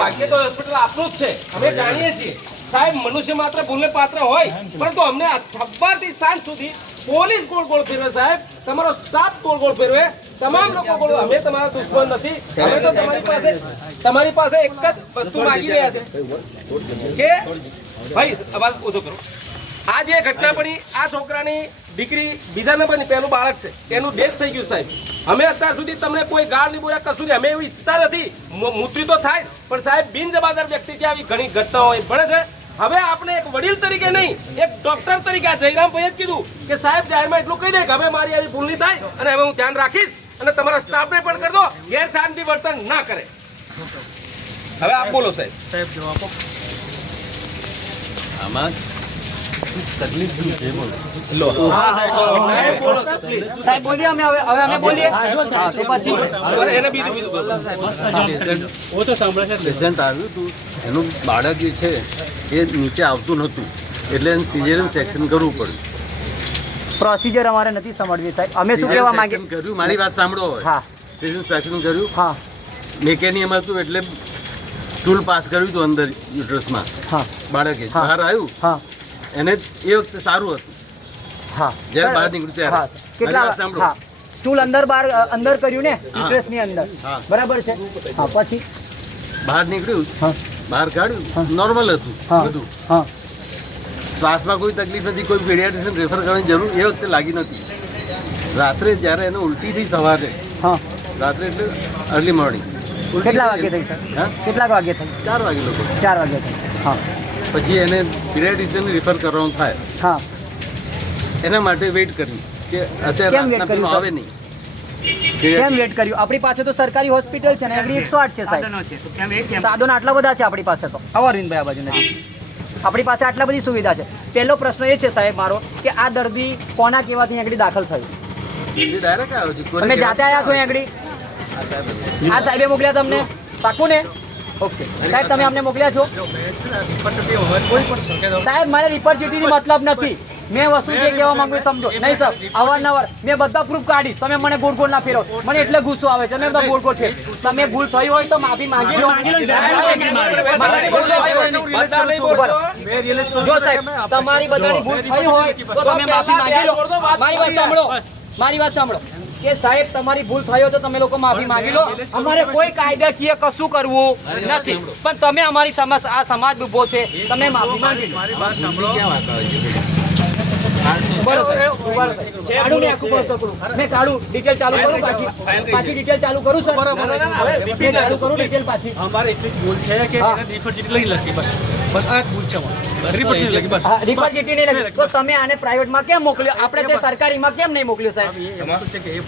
ભાગ્ય તો હોસ્પિટલ આપનું જ છે. અમે જાણીએ છીએ. સાહેબ મનુષ્ય માત્ર ભૂલને પાત્ર હોય પરંતુ અમને સવારથી સાંજ સુધી પોલીસ ગોળ ગોળ ફેરવે સાહેબ. તમારો સાત ગોળ ગોળ ફેરવે. તમામ લોકો અમે તમારા દુશ્મન નથી. અમે તો તમારી પાસે તમારી પાસે એક જ વસ્તુ માગી રહ્યા છે. કે ભાઈ અવાજ ઓછો કરો. આ જે ઘટના બની, આ છોકરાની દીકરી બીજા નંબરની, પહેલું બાળક છે. એનું ડેથ થઈ ગયું સાહેબ. અમે અત્યાર સુધી તમને કોઈ ગાળ નહીં બોલ્યા કશું નહીં. અમે એવું ઈચ્છતા નથી. મૃત્યુ તો થાય, પણ સાહેબ, બિન જવાબદાર વ્યક્તિથી આવી ઘણી ઘટનાઓ એ બને છે. હવે આપણે એક વડીલ તરીકે નહીં, એક ડોક્ટર તરીકે આ જયરામભાઈએ જ કીધું કે સાહેબ, જાહેરમાં એટલું કહી દે કે હવે મારી આવી ભૂલ નહીં થાય અને હવે હું ધ્યાન રાખીશ અને તમારા સ્ટાફને પણ કરી દો. ગેરશાંતિ વર્તન ના કરે. હવે આપ બોલો સાહેબ. આમાં તકલીફ શું છે બોલો સાહેબ બોલો સાહેબ બોલીએ અમે હવે હવે અમે બોલીએ? હા, તો પછી. એને બીજું બીજું બોલો. પેશન્ટ આવ્યું હતું. એનું બાળક જે છે એ નીચે આવતું નહોતું. એટલે એને સિઝેરિયન સેક્શન કરવું પડ્યું. પ્રોસિજર અમારે નથી સમજવી સાહેબ. અમે શું કહેવા માંગીએ? કર્યું. મારી વાત સાંભળો હા. સિઝેરિયન સેક્શન કર્યું. હા. મેકેનિયમ હતું એટલે સ્ટૂલ પાસ કર્યું હતું અંદર યુટ્રસમાં હા. બાળકે. બહાર આવ્યું. હા. એને એ વખતે સારું હતું. હા. જ્યારે બહાર નીકળ્યું હા. ત્યારે કેટલા સાંભળો. સ્ટૂલ અંદર બહાર અંદર કર્યું ને? યુટ્રસની અંદર. બરાબર છે. હા પછી? બહાર નીકળ્યું. હા. બહાર કાઢ્યું. નોર્મલ હતું બધું. હા. શ્વાસમાં કોઈ તકલીફ નથી કોઈ પીડિયાટ્રિશિયન રેફર કરવાની જરૂર એ વખતે લાગી નથી રાત્રે જ્યારે એને ઉલટી થઈ સવારે. હા. રાત્રે એટલે અર્લી મોર્નિંગ કેટલા વાગે થઈ સર હા? કેટલા વાગે થઈ? ચાર વાગે લોકો. ચાર વાગે થઈ. હા. પછી એને પીડિયાટ્રિશિયન રિફર કરવાનું થાય. હા. એના માટે વેઇટ કરવી કે અત્યારે રાતના આવે નહીં. કેમ વેટ કર્યું? આપણી પાસે તો સરકારી હોસ્પિટલ છે ને આગળ એકસો આઠ છે સાહેબ. સાધનો આટલા બધા છે આપણી પાસે તો. આવો અરવિંદભાઈ આ બાજુ નથી આપણી પાસે આટલા બધી સુવિધા છે. પહેલો પ્રશ્ન એ છે સાહેબ મારો કે આ દર્દી કોના કેવાથી આગળ દાખલ થયું? તમે જાતે આવ્યા છો આગળ? આ સાહેબે મોકલ્યા તમને? પાકું ને? ઓકે સાહેબ તમે અમને મોકલ્યા છો? સાહેબ મારે રિપોર્ટ ચીઠીની મતલબ નથી. મેં વસ્તુ જે કહેવા માંગુ સમજો. નહીં સર. અવારનવાર મેં બધા પ્રૂફ કાઢીશ. તમે મને ગોળ ગોળ ના ફેરો મને એટલે ગુસ્સો આવે છે. મેં ગોળ ગોળ છે. તમે ભૂલ થઈ હોય તો માફી માંગી લો. જો સાહેબ તમારી બધાની ભૂલ થઈ હોય તો તમે માફી માંગી લો. મારી વાત સાંભળો. મારી વાત સાંભળો. કે સાહેબ તમારી ભૂલ થયો તો તમે લોકો માફી માંગી લો. અમારે કોઈ કાયદાકીય કશું કરવું નથી. પણ તમે અમારી સમાજ આ સમાજ ઊભો છે તમે માફી માંગી લો. બરોબર કાઢું ને આખું બસ પકડું. મેં કાઢું. ડિટેલ ચાલુ કરું પાછી. પાછી ચાલુ કરું સર ના, ના, ના, હવે મેં ચાલુ કરું ડિટેલ પાછી. અમારે એટલી જ ભૂલ છે કે લખી બસ. બસ આ ભૂલ છે રિપોર્ટ ચીઠી નહીં લખી. તો તમે આને પ્રાઇવેટમાં કેમ મોકલ્યો? આપણે તે સરકારીમાં કેમ નહીં મોકલ્યો સાહેબ? એ એ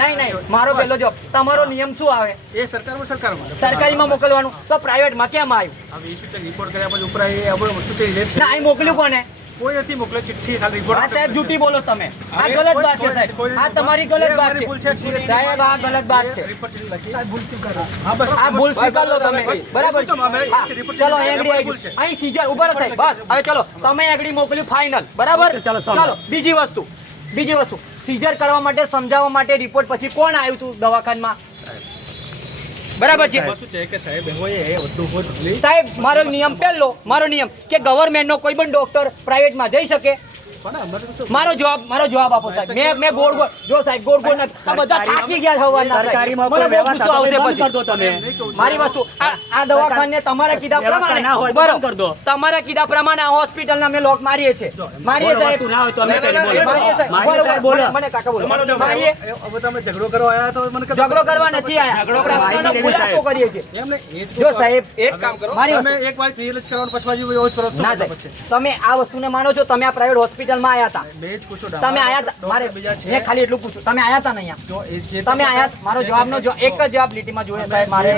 નહીં નહીં મારો પહેલો જવાબ. તમારો નિયમ શું આવે? એ સરકારમાં સરકારમાં. સરકારીમાં મોકલવાનું. તો પ્રાઇવેટમાં કેમ આવ્યું? એ એ ના અહીં મોકલ્યું કોને? કોઈ નથી મોકલે ચિઠ્ઠી ખાલી આ સાહેબ જૂઠી બોલો તમે. આ ગલત વાત છે સાહેબ. આ તમારી ગલત વાત છે. સાહેબ આ ગલત વાત છે. હા બસ. આ ભૂલ સ્વીકાર લો તમે. બરાબર હા, ચલો એગડી અહીં આગળ આવી છે. અહીં સીઝર ઊભા રહો સાહેબ. બસ હવે ચલો તમે એગડી મોકલ્યું ફાઇનલ બરાબર? ચાલો બીજી વસ્તુ. બીજી વસ્તુ. સીઝર કરવા માટે સમજાવવા માટે રિપોર્ટ પછી કોણ આવ્યું હતું દવાખાનામાં? બરાબર છે. સાહેબ મારો નિયમ પહેલો મારો નિયમ કે ગવર્મેન્ટનો કોઈ પણ ડોક્ટર પ્રાઇવેટમાં જઈ શકે. મારો જવાબ મારો જવાબ આપો સાહેબ. મેં મેં ગોળ ગોળ જો સાહેબ ગોળ ગોળ આ બધા થાકી ગયા હવાના સાહેબ. મને બહુ ગુસ્સો આવશે પછી. મારી વસ્તુ આ આ દવાખાને તમારા કીધા પ્રમાણે બરો તમારા કીધા પ્રમાણે આ હોસ્પિટલના અમે લોક મારીએ છે મારીએ સાહેબ. મારીએ સાહેબ. બોલો મને કાકા બોલો. મારીએ. હવે તમે ઝઘડો કરવા આયા તો મને. ઝઘડો કરવા નથી. આયા. પ્રશ્નનો ખુલાસો કરીએ છીએ. એમ ને જો સાહેબ એક કામ કરો. મારી તમે એક વાર ક્લિયર જ કરવાનું પછી બાજુ એવો કરો ના સાહેબ. તમે આ વસ્તુને માનો છો તમે આ પ્રાઇવેટ હોસ્પિટલમાં આયા હતા મેં જ પૂછો તમે આયા હતા મારે બીજા છે? મેં ખાલી એટલું પૂછું. તમે આયા હતા ને અહીંયા? જો તમે આયા? મારો જવાબનો જો એક જ જવાબ લીટીમાં જોઈએ સાહેબ મારે.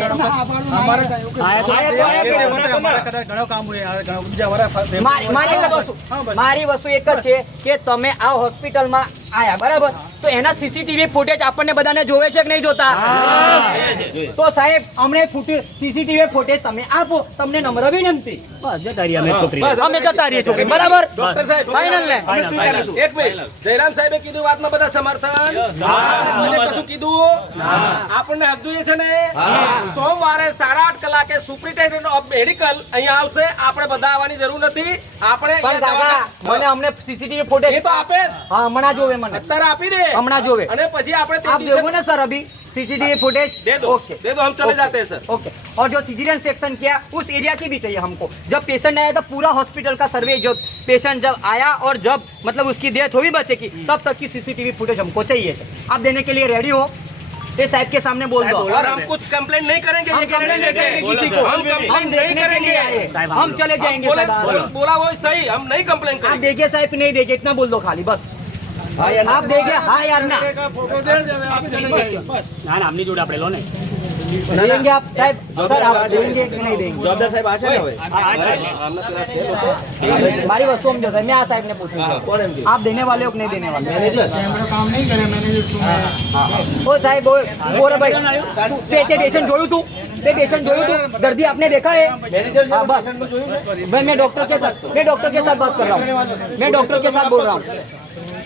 અમારે આયા તો આયા કે નહીં? મને અમારે કદાચ ઘણો કામ હોય બીજા અમારા મારી મારી એક જ વસ્તુ મારી વસ્તુ એક જ છે કે તમે આ હોસ્પિટલમાં આયા બરાબર? તો એના સીસીટીવી ફૂટેજ આપણને બધાને જોવે છે કે નહીં જોતા? તો સાહેબ અમને સીસીટીવી ફૂટેજ તમે આપો તમને નમ્ર વિનંતી અમે જતા રહીએ છોકરી બરાબર? ડોક્ટર સાહેબ ફાઇનલ ને. અમે શું કરીશું? એક મિનિટ. જયરામ સાહેબે કીધું વાતમાં બધા સમર્થન? કશું કીધું? કીધું આપણને હક જોઈએ છે ને? સોમવારે સાડા આઠ કલાકે સુપ્રિન્ટેન્ડન્ટ ઓફ મેડિકલ અહીંયા આવશે. આપણે બધા આવવાની જરૂર નથી. આપણે મને અમને સીસીટીવી ફૂટેજ એ તો આપે હા હમણાં જોવે મને અત્યારે આપી દે હમણાં જોવે. અને પછી આપણે તે आप દિવસે- देखो ना सर अभी सीसीटीवी फुटेज दे दो ओके दे दो हम चले जाते हैं सर ओके और जो सीजरियन सेक्शन किया उस एरिया की भी चाहिए हमको जब पेशेंट आया था पूरा हॉस्पिटल का सर्वे जब पेशेंट जब आया और जब मतलब उसकी डेथ हुई बच्चे की तब तक की सीसीटीवी फुटेज हमको चाहिए है आप देने के लिए रेडी हो ये साहब के सामने बोल दो और हम कुछ कंप्लेंट नहीं करेंगे हम ये कंप्लेंट कहने नहीं करेंगे देंगे। किसी को हम हम कंप्लेंट नहीं देखने के लिए आए करेंगे हैं। हम चले हम जाएंगे बोले साहब बोला- बोला वो सही हम नहीं कंप्लेंट आप करेंगे देखिए साहब कि नहीं देखिए इतना बोल दो खाली बस आप देखिए हाँ यार ना ના ના આમની જોડે આપણે લો ને देंगे आप साहब सर आप देंगे कि नहीं देंगे જવાબદાર સાહેબ આ છે ને હવે આ આ છે. हमारी वस्तु हम जैसे मैं आ साहब ने पूछूंगा आप देने वाले हो कि नहीं देने वाले ओ साहेब બોલ બોલ ભાઈ તે તે પેશન્ટ જોયું તું તે પેશન્ટ જોયું તું દર્દી आपने देखा है हाँ, बस भाई मैं डॉक्टर के साथ मैं डॉक्टर के साथ बात कर रहा हूँ मैं डॉक्टर के साथ बोल रहा हूँ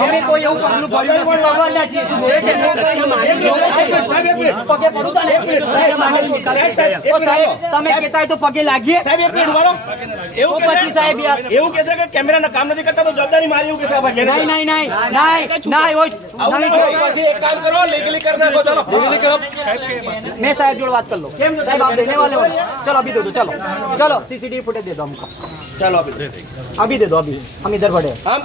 અમે કોઈ એવું પગલું ભર્યું નથી. સંવાદના છીએ જોવે છે પગે પડું તો ને તમે કહેતા તો પગે લાગીએ. સાહેબ એક મિનિટ વારો એવું પછી સાહેબ યાર. એવું કહે છે કે કેમેરાના કામ નથી કરતા તો જવાબદારી મારી એવું કે સાહેબ નહીં નહીં નહીં નહીં ના હોય. પછી એક કામ કરો લીગલી કરી નાખો ચલો. મેં સાહેબ જોડે વાત કર લો કેમ સાહેબ આપ દેને વાલે ચલો અભી દો દો ચલો. ચલો સીસીટીવી ફૂટેજ દે દો અમુક. चलो अभी। दे दो अभी। हम इधर बढ़े। हाँ,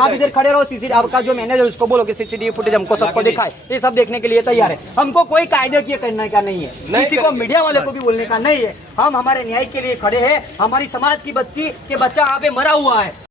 आप इधर खड़े रहो सीसी आपका जो मैनेजर उसको बोलो कि सीसीटीवी फुटेज हमको सबको दिखाए। ये सब देखने के लिए तैयार है। हमको कोई कायदे की करने का नहीं है। किसी को मीडिया वाले को भी बोलने का नहीं है। हम हमारे न्याय के लिए खड़े हैं। हमारी समाज की बच्ची के बच्चा यहाँ पे मरा हुआ है।